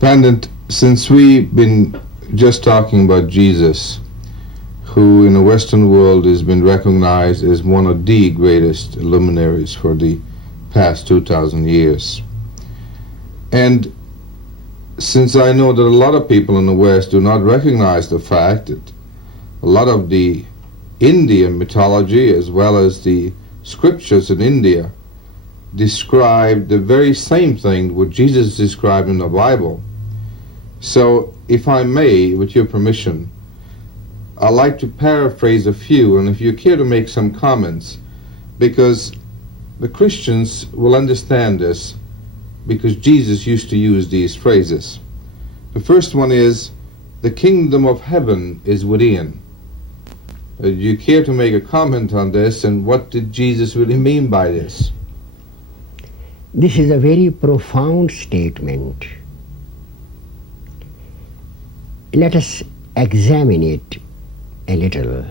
Pandit, since we've been just talking about Jesus, who in the Western world has been recognized as one of the greatest luminaries for the past 2,000 years, and since I know that a lot of people in the West do not recognize the fact that a lot of the Indian mythology as well as the scriptures in India describe the very same thing what Jesus described in the Bible. So, if I may, with your permission, I'd like to paraphrase a few, and if you care to make some comments, because the Christians will understand this, because Jesus used to use these phrases. The first one is, the kingdom of heaven is within. Do you care to make a comment on this, and what did Jesus really mean by this? This is a very profound statement. Let us examine it a little.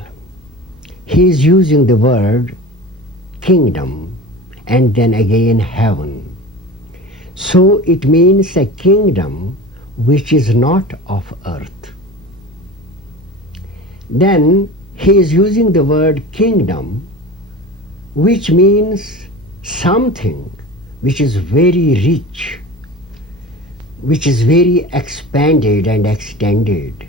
He is using the word kingdom and then again heaven. So it means a kingdom which is not of earth. Then he is using the word kingdom, which means something which is very rich, which is very expanded and extended,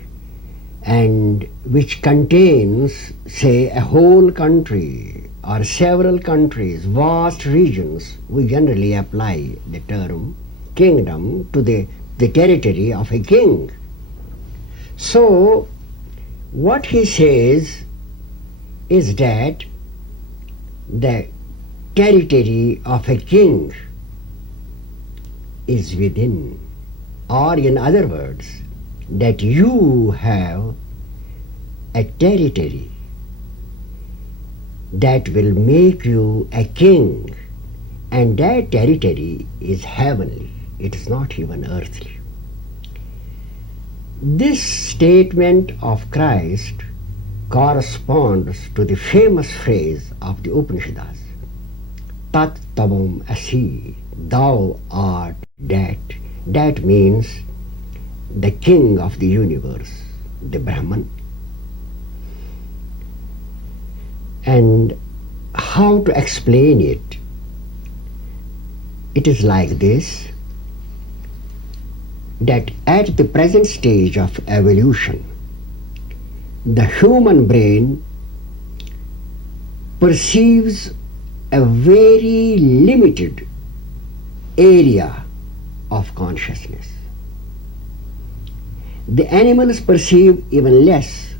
and which contains, say, a whole country or several countries, vast regions. We generally apply the term kingdom to the territory of a king. So, what he says is that the territory of a king is within, or in other words, that you have a territory that will make you a king, and that territory is heavenly. It is not even earthly. This statement of Christ corresponds to the famous phrase of the Upanishads, Tat Tavam Asi, thou art that. That means the king of the universe, the Brahman. And how to explain it? It is like this, that at the present stage of evolution, the human brain perceives a very limited area of consciousness. The animals perceive even less.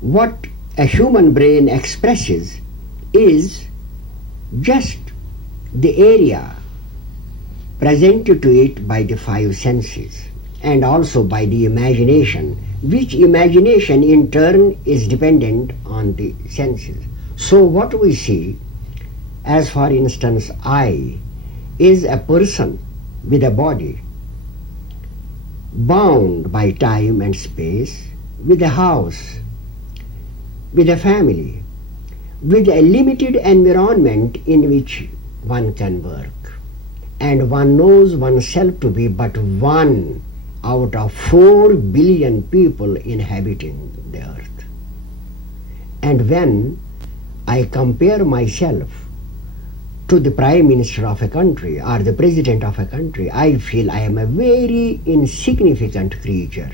What a human brain expresses is just the area presented to it by the five senses and also by the imagination, which imagination in turn is dependent on the senses. So what we see, as for instance, I is a person with a body bound by time and space, with a house, with a family, with a limited environment in which one can work. And one knows oneself to be but one out of 4 billion people inhabiting the earth. And when I compare myself to the Prime Minister of a country or the President of a country, I feel I am a very insignificant creature,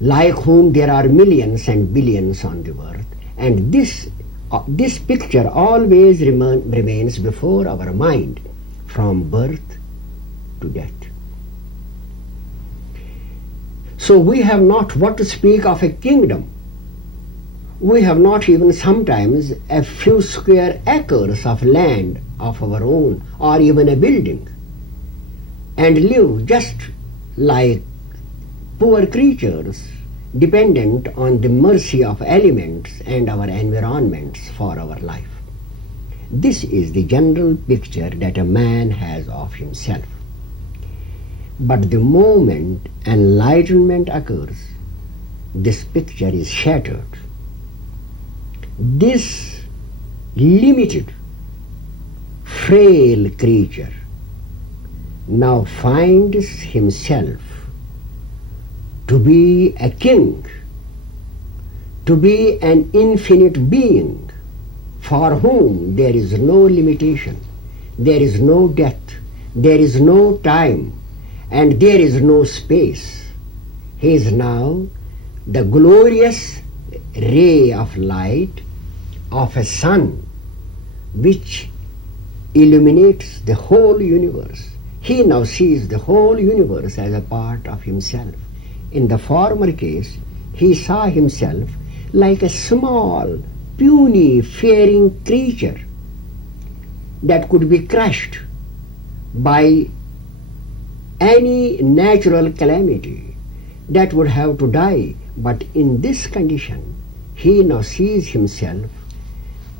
like whom there are millions and billions on the earth. And this picture always remains before our mind from birth to death. So we have not what to speak of a kingdom. We have not even sometimes a few square acres of land of our own, or even a building, and live just like poor creatures, dependent on the mercy of elements and our environments for our life. This is the general picture that a man has of himself. But the moment enlightenment occurs, this picture is shattered. This limited, frail creature now finds himself to be a king, to be an infinite being for whom there is no limitation, there is no death, there is no time, and there is no space. He is now the glorious ray of light of a sun which illuminates the whole universe. He now sees the whole universe as a part of himself. In the former case, he saw himself like a small, puny, fearing creature that could be crushed by any natural calamity, that would have to die. But in this condition, he now sees himself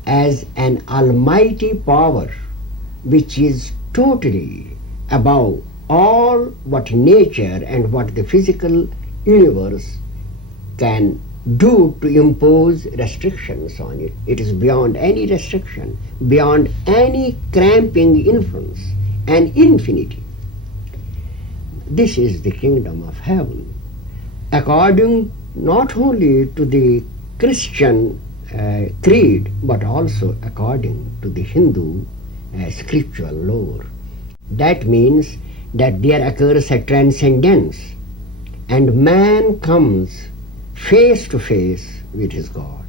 as an almighty power which is totally above all what nature and what the physical universe can do to impose restrictions on it. It is beyond any restriction, beyond any cramping influence, an infinity. This is the kingdom of heaven, according not only to the Christian creed, but also according to the Hindu scriptural lore. That means that there occurs a transcendence, and man comes face to face with his God.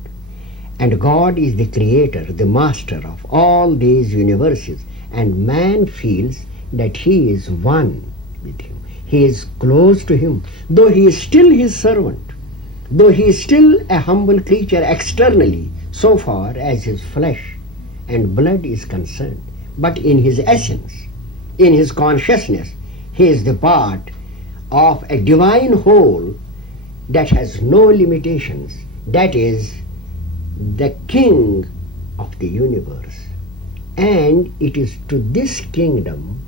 And God is the creator, the master of all these universes, and man feels that he is one with him. He is close to him, though he is still his servant, though he is still a humble creature externally, so far as his flesh and blood is concerned. But in his essence, in his consciousness, he is the part of a divine whole that has no limitations, that is the king of the universe. And it is to this kingdom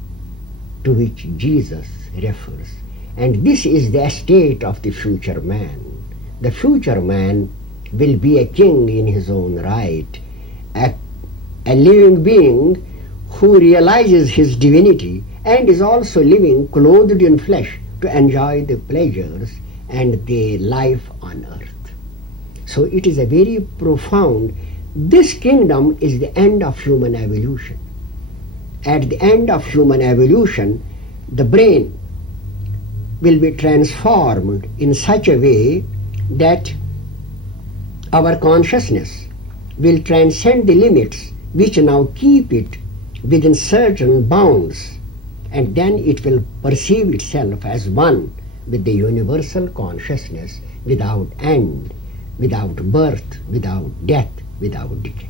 to which Jesus refers. And this is the estate of the future man. The future man will be a king in his own right, a living being who realizes his divinity and is also living clothed in flesh to enjoy the pleasures and the life on earth. So it is a very profound, this kingdom is the end of human evolution. At the end of human evolution, the brain will be transformed in such a way that our consciousness will transcend the limits which now keep it within certain bounds, and then it will perceive itself as one with the universal consciousness, without end, without birth, without death, without decay.